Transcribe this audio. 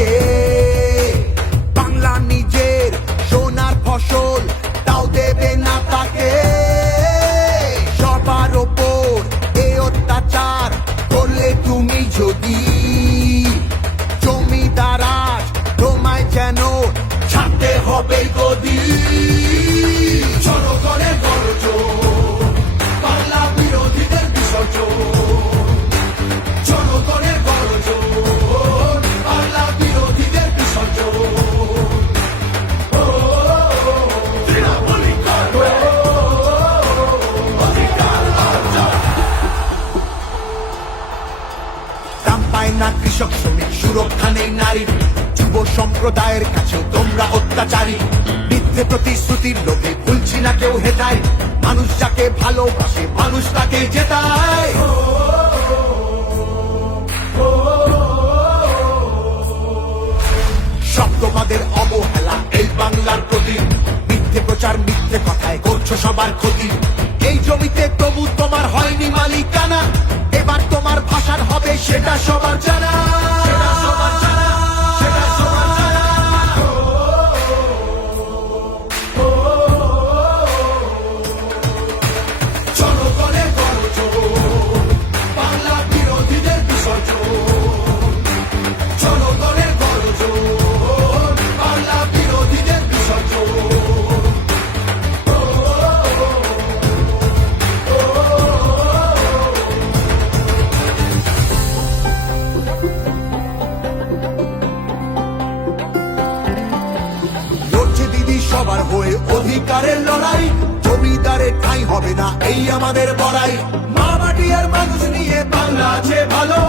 থাকে। বাংলা নিজের সোনার ফসল, তাও দেবে না তাকে। সবার ওপর এ অত্যাচার করলে তুমি যদি, জমিদার আজ তোমায় যেন ছাড়তে হবে গদি। জনগণের গর্জন, বাংলা বিরোধীদের বিসর্জন। জনগণের গর্জন, বাংলা বিরোধীদের বিসর্জন। দাম পায় না কৃষক শ্রমিক, সুরক্ষা নেই নারীর, যুব সম্প্রদায়ের কাছেও তোমরা অত্যাচারী। মিথ্যে প্রতিশ্রুতির লোভে ভুলছি না কেউ হেটায়, মানুষ যাকে ভালোবাসে মানুষ তাকে জেতায়। সব তোমাদের অবহেলা এই বাংলার প্রতি, মিথ্যে প্রচার মিথ্যে কথায় করছো সবার ক্ষতি। এই জমিতে তবু তোমার হয়নি মালিকানা, এবার তোমার ভাষার হবে সেটা সবার জানা। সেটা সবার জানা, সেটা সবার জানা। জনগণের গর্জন, বাংলা বিরোধীদের বিসর্জন। জনগণের গর্জন, বাংলা বিরোধীদের বিসর্জন। লড়ছে দিদি সবার হয়ে অধিকারের লড়াই, জমিদারের ঠাঁই হবে না এই আমাদের বড়াই। মা মাটি আর মানুষ নিয়ে বাংলা আছে ভালো।